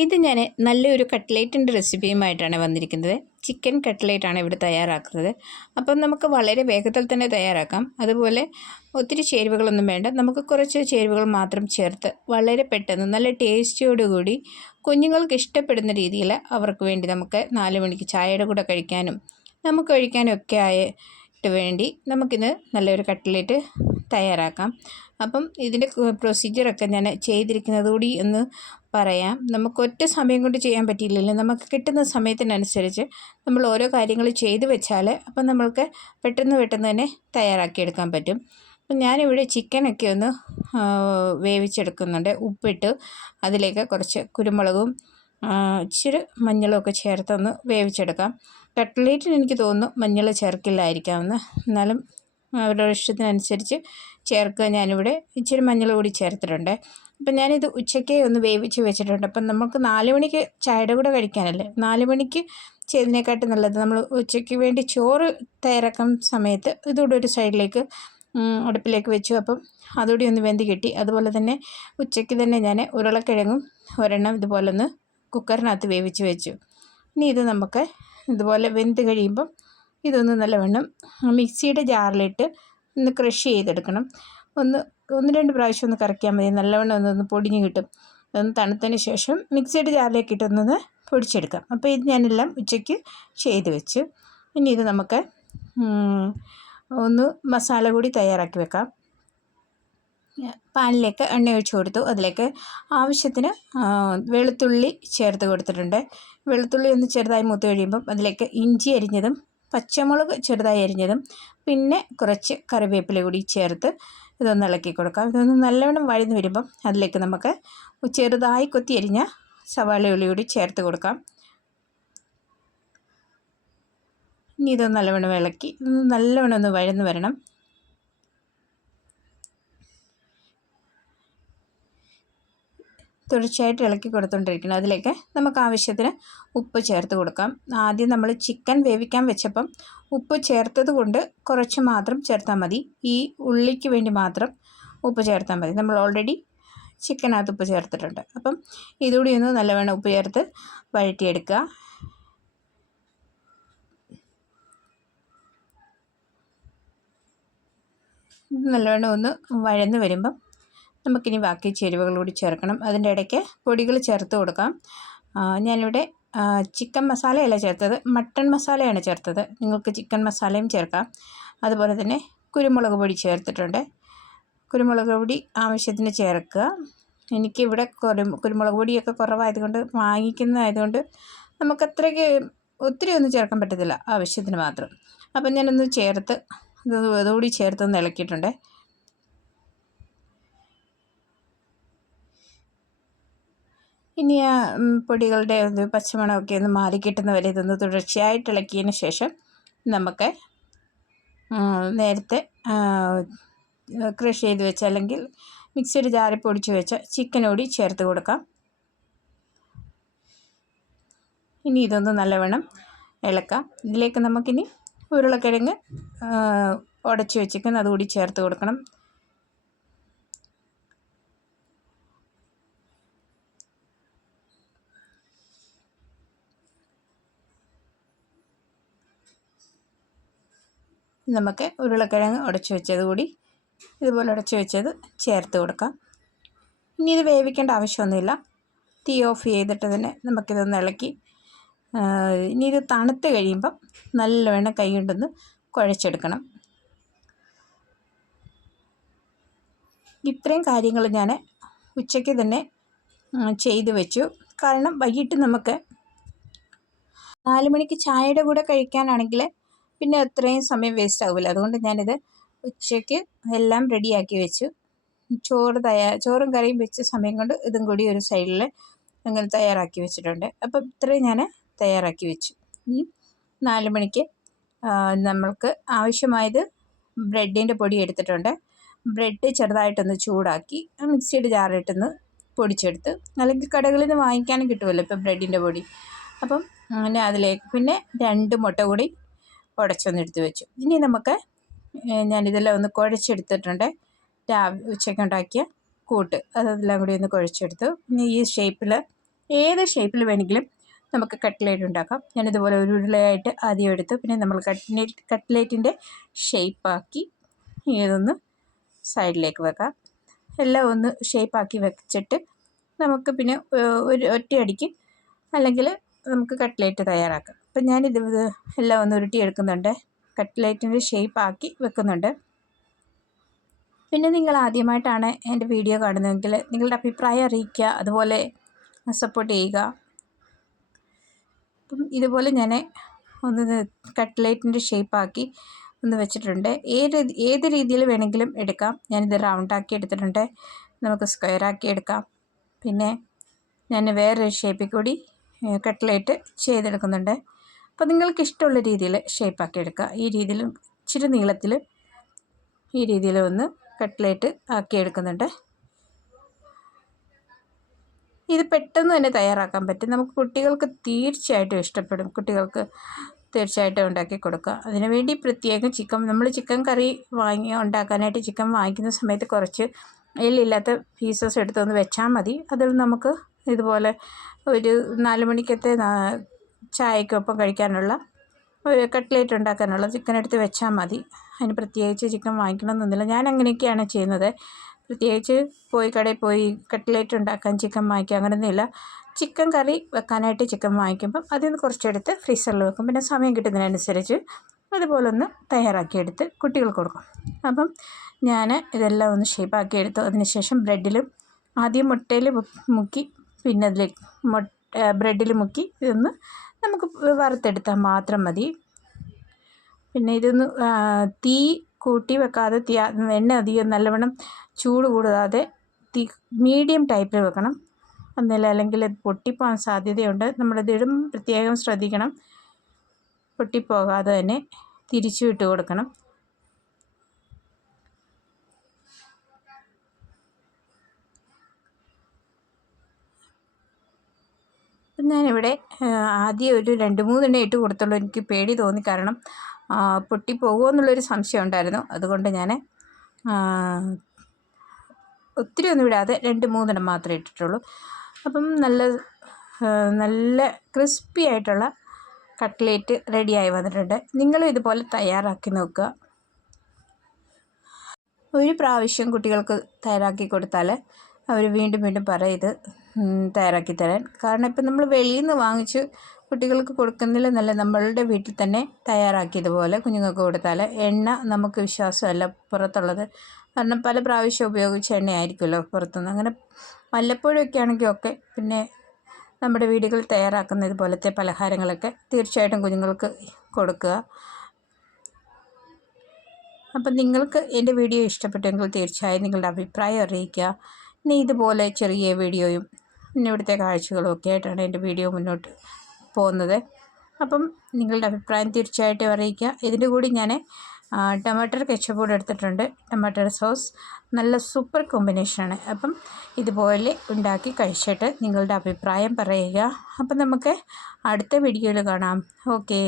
ഇത് ഞാൻ നല്ലൊരു കട്ട്ലേറ്റിൻ്റെ റെസിപ്പിയുമായിട്ടാണ് വന്നിരിക്കുന്നത്. ചിക്കൻ കട്ട്ലേറ്റാണ് ഇവിടെ തയ്യാറാക്കുന്നത്. അപ്പം നമുക്ക് വളരെ വേഗത്തിൽ തന്നെ തയ്യാറാക്കാം. അതുപോലെ ഒത്തിരി ചേരുവകളൊന്നും വേണ്ട. നമുക്ക് കുറച്ച് ചേരുവകൾ മാത്രം ചേർത്ത് വളരെ പെട്ടെന്ന് നല്ല ടേസ്റ്റിയോടുകൂടി കുഞ്ഞുങ്ങൾക്ക് ഇഷ്ടപ്പെടുന്ന രീതിയിൽ അവർക്ക് വേണ്ടി നമുക്ക് 4 മണിക്ക് ചായയുടെ കൂടെ കഴിക്കാനും നമുക്ക് കഴിക്കാനും ഒക്കെ ആയിട്ട് വേണ്ടി നമുക്കിന്ന് നല്ലൊരു കട്ട്ലേറ്റ് തയ്യാറാക്കാം. അപ്പം ഇതിൻ്റെ പ്രൊസീജിയറൊക്കെ ഞാൻ ചെയ്തിരിക്കുന്നത് കൂടി ഒന്ന് പറയാം. നമുക്ക് ഒറ്റ സമയം കൊണ്ട് ചെയ്യാൻ പറ്റിയില്ലല്ലോ. നമുക്ക് കിട്ടുന്ന സമയത്തിനനുസരിച്ച് നമ്മൾ ഓരോ കാര്യങ്ങൾ ചെയ്തു വെച്ചാൽ അപ്പം നമ്മൾക്ക് പെട്ടെന്ന് തന്നെ തയ്യാറാക്കിയെടുക്കാൻ പറ്റും. അപ്പം ഞാനിവിടെ ചിക്കനൊക്കെ ഒന്ന് വേവിച്ചെടുക്കുന്നുണ്ട്. ഉപ്പിട്ട് അതിലേക്ക് കുറച്ച് കുരുമുളകും ഇച്ചിരി മഞ്ഞളും ഒക്കെ ചേർത്തൊന്ന് വേവിച്ചെടുക്കാം. കട്ട്ലേറ്റിന് എനിക്ക് തോന്നുന്നു മഞ്ഞൾ ചേർക്കില്ലായിരിക്കാമെന്ന്. എന്നാലും അവരുടെ ഇഷ്ടത്തിനനുസരിച്ച് ചേർക്കുക. ഞാനിവിടെ ഇച്ചിരി മഞ്ഞൾ കൂടി ചേർത്തിട്ടുണ്ട്. അപ്പം ഞാനിത് ഉച്ചയ്ക്ക് ഒന്ന് വേവിച്ച് വെച്ചിട്ടുണ്ട്. അപ്പം നമുക്ക് 4 മണിക്ക് ചായയുടെ കൂടെ കഴിക്കാനല്ലേ. 4 മണിക്ക് ചെയ്തതിനെക്കാട്ടും നല്ലത് നമ്മൾ ഉച്ചയ്ക്ക് വേണ്ടി ചോറ് തയ്യാറാക്കുന്ന സമയത്ത് ഇതുകൂടെ ഒരു സൈഡിലേക്ക് അടുപ്പിലേക്ക് വെച്ചു. അപ്പം അതുകൂടി ഒന്ന് വെന്ത് കിട്ടി. അതുപോലെ തന്നെ ഉച്ചയ്ക്ക് തന്നെ ഞാൻ ഉരുളക്കിഴങ്ങും ഒരെണ്ണം ഇതുപോലെ ഒന്ന് കുക്കറിനകത്ത് വേവിച്ച് വെച്ചു. ഇനി ഇത് നമുക്ക് ഇതുപോലെ വെന്ത് കഴിയുമ്പം ഇതൊന്ന് നല്ലവണ്ണം മിക്സിയുടെ ജാറിലിട്ട് ഒന്ന് ക്രഷ് ചെയ്തെടുക്കണം. ഒന്ന് 2 പ്രാവശ്യം ഒന്ന് കറക്കിയാൽ മതി. നല്ലവണ്ണം ഒന്ന് പൊടിഞ്ഞ് കിട്ടും. അതൊന്ന് തണുത്തതിന് ശേഷം മിക്സിയുടെ ജാറിലേക്ക് ഇട്ടൊന്ന് പൊടിച്ചെടുക്കാം. അപ്പോൾ ഇത് ഞാനെല്ലാം ഉച്ചയ്ക്ക് ചെയ്ത് വെച്ച്. ഇനി ഇത് നമുക്ക് ഒന്ന് മസാല കൂടി തയ്യാറാക്കി വെക്കാം. പാനിലേക്ക് എണ്ണ ഒഴിച്ച് കൊടുത്തു. അതിലേക്ക് ആവശ്യത്തിന് വെളുത്തുള്ളി ചേർത്ത് കൊടുത്തിട്ടുണ്ട്. വെളുത്തുള്ളി ഒന്ന് ചെറുതായി മൂത്ത് കഴിയുമ്പം അതിലേക്ക് ഇഞ്ചി അരിഞ്ഞതും പച്ചമുളക് ചെറുതായി അരിഞ്ഞതും പിന്നെ കുറച്ച് കറിവേപ്പില കൂടി ചേർത്ത് ഇതൊന്ന് ഇളക്കി കൊടുക്കാം. ഇതൊന്ന് നല്ലവണ്ണം വഴന്ന് വരുമ്പം അതിലേക്ക് നമുക്ക് ചെറുതായി കൊത്തി അരിഞ്ഞ സവാള ഉള്ളി കൂടി ചേർത്ത് കൊടുക്കാം. ഇനി ഇതൊന്ന് നല്ലവണ്ണം ഇളക്കി നല്ലവണ്ണം ഒന്ന് വഴന്ന് വരണം. തുടർച്ചയായിട്ട് ഇളക്കി കൊടുത്തുകൊണ്ടിരിക്കണം. അതിലേക്ക് നമുക്ക് ആവശ്യത്തിന് ഉപ്പ് ചേർത്ത് കൊടുക്കാം. ആദ്യം നമ്മൾ ചിക്കൻ വേവിക്കാൻ വെച്ചപ്പം ഉപ്പ് ചേർത്തത് കൊണ്ട് കുറച്ച് മാത്രം ചേർത്താൽ മതി. ഈ ഉള്ളിക്ക് വേണ്ടി മാത്രം ഉപ്പ് ചേർത്താൽ മതി. നമ്മൾ ഓൾറെഡി ചിക്കനകത്ത് ഉപ്പ് ചേർത്തിട്ടുണ്ട്. അപ്പം ഇതുകൂടി ഒന്ന് നല്ലവണ്ണം ഉപ്പ് ചേർത്ത് വഴറ്റിയെടുക്കുക. നല്ലവണ്ണം ഒന്ന് വഴന്ന് വരുമ്പം നമുക്കിനി ബാക്കി ചേരുവകൾ കൂടി ചേർക്കണം. അതിൻ്റെ ഇടയ്ക്ക് പൊടികൾ ചേർത്ത് കൊടുക്കാം. ഞാനിവിടെ ചിക്കൻ മസാലയല്ല ചേർത്തത്, മട്ടൺ മസാലയാണ് ചേർത്തത്. നിങ്ങൾക്ക് ചിക്കൻ മസാലയും ചേർക്കാം. അതുപോലെ തന്നെ കുരുമുളക് പൊടി ചേർത്തിട്ടുണ്ട്. കുരുമുളക് പൊടി ആവശ്യത്തിന് ചേർക്കുക. എനിക്കിവിടെ കുരുമുളക് പൊടിയൊക്കെ കുറവായതുകൊണ്ട് വാങ്ങിക്കുന്നതായതുകൊണ്ട് നമുക്കത്രയ്ക്ക് ഒത്തിരി ഒന്നും ചേർക്കാൻ പറ്റത്തില്ല, ആവശ്യത്തിന് മാത്രം. അപ്പം ഞാനൊന്ന് ചേർത്ത് ഇതുകൂടി ചേർത്തൊന്ന് ഇളക്കിയിട്ടുണ്ട്. ഇനി ആ പൊടികളുടെ ഒന്ന് പച്ചമണമൊക്കെ ഒന്ന് മാറിക്കിട്ടുന്ന വരെ ഇതൊന്ന് തുടർച്ചയായിട്ട് ഇളക്കിയതിന് ശേഷം നമുക്ക് നേരത്തെ ക്രഷ് ചെയ്ത് വെച്ച അല്ലെങ്കിൽ മിക്സിയുടെ ജാറിൽ പൊടിച്ച് വെച്ച ചിക്കനോടി ചേർത്ത് കൊടുക്കാം. ഇനി ഇതൊന്ന് നല്ലവണ്ണം ഇളക്കാം. ഇതിലേക്ക് നമുക്കിനി ഉരുളക്കിഴങ്ങ് ഉടച്ച് വെച്ചിരിക്കുന്ന അതുകൂടി ചേർത്ത് കൊടുക്കണം. നമുക്ക് ഉരുളക്കിഴങ്ങ് ഉടച്ച് വെച്ചത് കൂടി ഇതുപോലെ ഉടച്ച് വെച്ചത് ചേർത്ത് കൊടുക്കാം. ഇനി ഇത് വേവിക്കേണ്ട ആവശ്യമൊന്നുമില്ല. തീ ഓഫ് ചെയ്തിട്ട് തന്നെ നമുക്കിതൊന്ന് ഇളക്കി ഇനി ഇത് തണുത്ത് കഴിയുമ്പം നല്ലവണ്ണം കൈ കൊണ്ടൊന്ന് കുഴച്ചെടുക്കണം. ഇത്രയും കാര്യങ്ങൾ ഞാൻ ഉച്ചയ്ക്ക് തന്നെ ചെയ്ത് വെച്ചു. കാരണം വൈകിട്ട് നമുക്ക് 4 മണിക്ക് ചായയുടെ കൂടെ കഴിക്കാനാണെങ്കിൽ പിന്നെ അത്രയും സമയം വേസ്റ്റ് ആകില്ല. അതുകൊണ്ട് ഞാനിത് ഉച്ചയ്ക്ക് എല്ലാം റെഡിയാക്കി വെച്ചു. ചോറും കറിയും വെച്ച സമയം കൊണ്ട് ഇതും കൂടി ഒരു സൈഡിൽ അങ്ങനെ തയ്യാറാക്കി വെച്ചിട്ടുണ്ട്. അപ്പം ഇത്രയും ഞാൻ തയ്യാറാക്കി വെച്ചു. ഇനി 4 മണിക്ക് നമ്മൾക്ക് ആവശ്യമായത് ബ്രെഡിൻ്റെ പൊടി എടുത്തിട്ടുണ്ട്. ബ്രെഡ് ചെറുതായിട്ടൊന്ന് ചൂടാക്കി മിക്സിയുടെ ജാറിലിട്ടൊന്ന് പൊടിച്ചെടുത്ത്, അല്ലെങ്കിൽ കടകളിൽ നിന്ന് വാങ്ങിക്കാനും കിട്ടുമല്ലോ ഇപ്പോൾ ബ്രെഡിൻ്റെ പൊടി. അപ്പം അങ്ങനെ അതിലേക്ക് പിന്നെ 2 മുട്ട കൂടി ഉടച്ചൊന്ന് എടുത്ത് വെച്ചു. ഇനി നമുക്ക് ഞാനിതെല്ലാം ഒന്ന് കുഴച്ചെടുത്തിട്ടുണ്ട്. ഉച്ചയ്ക്ക് ഉണ്ടാക്കിയ കൂട്ട് അതെല്ലാം കൂടി ഒന്ന് കുഴച്ചെടുത്തു. ഇനി ഈ ഷേപ്പിൽ ഏത് ഷേപ്പിൽ വേണമെങ്കിലും നമുക്ക് കട്ട്ലേറ്റ് ഉണ്ടാക്കാം. ഞാനിതുപോലെ ഒരു ഉരുളയായിട്ട് ആദ്യം എടുത്ത് പിന്നെ നമ്മൾ കട്ട്ലേറ്റിൻ്റെ ഷേപ്പാക്കി ഇതൊന്ന് സൈഡിലേക്ക് വെക്കാം. എല്ലാം ഒന്ന് ഷേപ്പാക്കി വെച്ചിട്ട് നമുക്ക് പിന്നെ ഒരു ഒറ്റയടിക്ക് അല്ലെങ്കിൽ നമുക്ക് കട്ട്ലേറ്റ് തയ്യാറാക്കാം. അപ്പം ഞാനിത് എല്ലാം ഒന്ന് ഉരുട്ടിയെടുക്കുന്നുണ്ട്, കട്ട്ലേറ്റിൻ്റെ ഷേപ്പാക്കി വെക്കുന്നുണ്ട്. പിന്നെ നിങ്ങൾ ആദ്യമായിട്ടാണ് എൻ്റെ വീഡിയോ കാണുന്നതെങ്കിൽ നിങ്ങളുടെ അഭിപ്രായം അറിയിക്കുക, അതുപോലെ സപ്പോർട്ട് ചെയ്യുക. അപ്പം ഇതുപോലെ ഞാൻ ഒന്ന് കട്ട്ലേറ്റിൻ്റെ ഷേപ്പാക്കി ഒന്ന് വെച്ചിട്ടുണ്ട്. ഏത് രീതിയിൽ വേണമെങ്കിലും എടുക്കാം. ഞാനിത് റൗണ്ടാക്കി എടുത്തിട്ടുണ്ട്, നമുക്ക് സ്ക്വയറാക്കി എടുക്കാം. പിന്നെ ഞാൻ വേറൊരു ഷേപ്പിൽ കൂടി കട്ട്ലേറ്റ് ചെയ്തെടുക്കുന്നുണ്ട്. അപ്പോൾ നിങ്ങൾക്ക് ഇഷ്ടമുള്ള രീതിയിൽ ഷേപ്പാക്കി എടുക്കുക. ഈ രീതിയിൽ ഇച്ചിരി നീളത്തിൽ ഈ രീതിയിൽ ഒന്ന് കട്ട്ലേറ്റ് ആക്കി എടുക്കുന്നുണ്ട്. ഇത് പെട്ടെന്ന് തന്നെ തയ്യാറാക്കാൻ പറ്റും. നമുക്ക് കുട്ടികൾക്ക് തീർച്ചയായിട്ടും ഇഷ്ടപ്പെടും. കുട്ടികൾക്ക് തീർച്ചയായിട്ടും ഉണ്ടാക്കി കൊടുക്കുക. അതിനുവേണ്ടി പ്രത്യേകം നമ്മൾ ചിക്കൻ കറി ഉണ്ടാക്കാനായിട്ട് ചിക്കൻ വാങ്ങിക്കുന്ന സമയത്ത് കുറച്ച് എല്ലില്ലാത്ത പീസസ് എടുത്തൊന്ന് വെച്ചാൽ മതി. അതിൽ നമുക്ക് ഇതുപോലെ ഒരു 4 മണിക്കത്തെ ചായക്കൊപ്പം കഴിക്കാനുള്ള ഒരു കട്ട്ലേറ്റ് ഉണ്ടാക്കാനുള്ള ചിക്കൻ എടുത്ത് വെച്ചാൽ മതി. അതിന് പ്രത്യേകിച്ച് ചിക്കൻ വാങ്ങിക്കണമെന്നൊന്നുമില്ല. ഞാൻ അങ്ങനെയൊക്കെയാണ് ചെയ്യുന്നത്. പ്രത്യേകിച്ച് കടയിൽ പോയി കട്ട്ലേറ്റ് ഉണ്ടാക്കാൻ ചിക്കൻ വാങ്ങിക്കുക അങ്ങനെയൊന്നുമില്ല. ചിക്കൻ കറി വെക്കാനായിട്ട് ചിക്കൻ വാങ്ങിക്കുമ്പം അതിൽ നിന്ന് കുറച്ചെടുത്ത് ഫ്രീസറിൽ വെക്കും. പിന്നെ സമയം കിട്ടുന്നതിനനുസരിച്ച് അതുപോലെ ഒന്ന് തയ്യാറാക്കിയെടുത്ത് കുട്ടികൾക്ക് കൊടുക്കും. അപ്പം ഞാൻ ഇതെല്ലാം ഒന്ന് ഷേപ്പാക്കി എടുത്തു. അതിനുശേഷം ആദ്യം മുട്ടയിൽ മുക്കി പിന്നെ അതിലേക്ക് ബ്രെഡിൽ മുക്കി ഇതൊന്ന് നമുക്ക് വറുത്തെടുത്താൽ മാത്രം മതി. പിന്നെ ഇതൊന്ന് തീ കൂട്ടി വെക്കാതെ എണ്ണ അധികം നല്ലവണ്ണം ചൂട് കൂടാതെ മീഡിയം ടൈപ്പിൽ വെക്കണം. അല്ലെങ്കിൽ അത് പൊട്ടിപ്പോകാൻ സാധ്യതയുണ്ട്. നമ്മളിതിടും പ്രത്യേകം ശ്രദ്ധിക്കണം. പൊട്ടിപ്പോകാതെ തന്നെ തിരിച്ചു വിട്ട് കൊടുക്കണം. ഞാനിവിടെ ആദ്യം ഒരു 2-3 എണ്ണ ഇട്ട് കൊടുത്തുള്ളൂ. എനിക്ക് പേടി തോന്നി, കാരണം പൊട്ടിപ്പോകുമോ എന്നുള്ളൊരു സംശയം ഉണ്ടായിരുന്നു. അതുകൊണ്ട് ഞാൻ ഒത്തിരി ഒന്നും ഇടാതെ 2-3 എണ്ണം മാത്രമേ ഇട്ടിട്ടുള്ളൂ. അപ്പം നല്ല ക്രിസ്പി ആയിട്ടുള്ള കട്ട്ലേറ്റ് റെഡിയായി വന്നിട്ടുണ്ട്. നിങ്ങളും ഇതുപോലെ തയ്യാറാക്കി നോക്കുക. ഒരു പ്രാവശ്യം കുട്ടികൾക്ക് തയ്യാറാക്കി കൊടുത്താൽ അവർ വീണ്ടും വീണ്ടും പറയും ഇത് തയ്യാറാക്കി തരാൻ. കാരണം ഇപ്പം നമ്മൾ വെളിയിൽ നിന്ന് വാങ്ങിച്ച് കുട്ടികൾക്ക് കൊടുക്കുന്നില്ല, നല്ല നമ്മളുടെ വീട്ടിൽ തന്നെ തയ്യാറാക്കിയതുപോലെ കുഞ്ഞുങ്ങൾക്ക് കൊടുത്താൽ എണ്ണ നമുക്ക് വിശ്വാസമല്ല പുറത്തുള്ളത്. കാരണം പല പ്രാവശ്യം ഉപയോഗിച്ച എണ്ണയായിരിക്കുമല്ലോ പുറത്തുനിന്ന്. അങ്ങനെ വല്ലപ്പോഴൊക്കെ ആണെങ്കിൽ ഓക്കെ. പിന്നെ നമ്മുടെ വീടുകളിൽ തയ്യാറാക്കുന്ന ഇതുപോലത്തെ പലഹാരങ്ങളൊക്കെ തീർച്ചയായിട്ടും കുഞ്ഞുങ്ങൾക്ക് കൊടുക്കുക. അപ്പം നിങ്ങൾക്ക് എൻ്റെ വീഡിയോ ഇഷ്ടപ്പെട്ടെങ്കിൽ തീർച്ചയായും നിങ്ങളുടെ അഭിപ്രായം അറിയിക്കുക. ഇനി ഇതുപോലെ ചെറിയ വീഡിയോയും പിന്നെ ഇവിടുത്തെ കാഴ്ചകളും ഒക്കെ ആയിട്ടാണ് എൻ്റെ വീഡിയോ മുന്നോട്ട് പോകുന്നത്. അപ്പം നിങ്ങളുടെ അഭിപ്രായം തീർച്ചയായിട്ടും അറിയിക്കുക. ഇതിൻ്റെ കൂടി ഞാൻ ടൊമാറ്റോ കെച്ചപ്പ് കൂടെ എടുത്തിട്ടുണ്ട്. ടൊമാറ്റോ സോസ് നല്ല സൂപ്പർ കോമ്പിനേഷനാണ്. അപ്പം ഇതുപോലെ ഉണ്ടാക്കി കഴിച്ചിട്ട് നിങ്ങളുടെ അഭിപ്രായം പറയുക. അപ്പം നമുക്ക് അടുത്ത വീഡിയോയിൽ കാണാം. ഓക്കേ.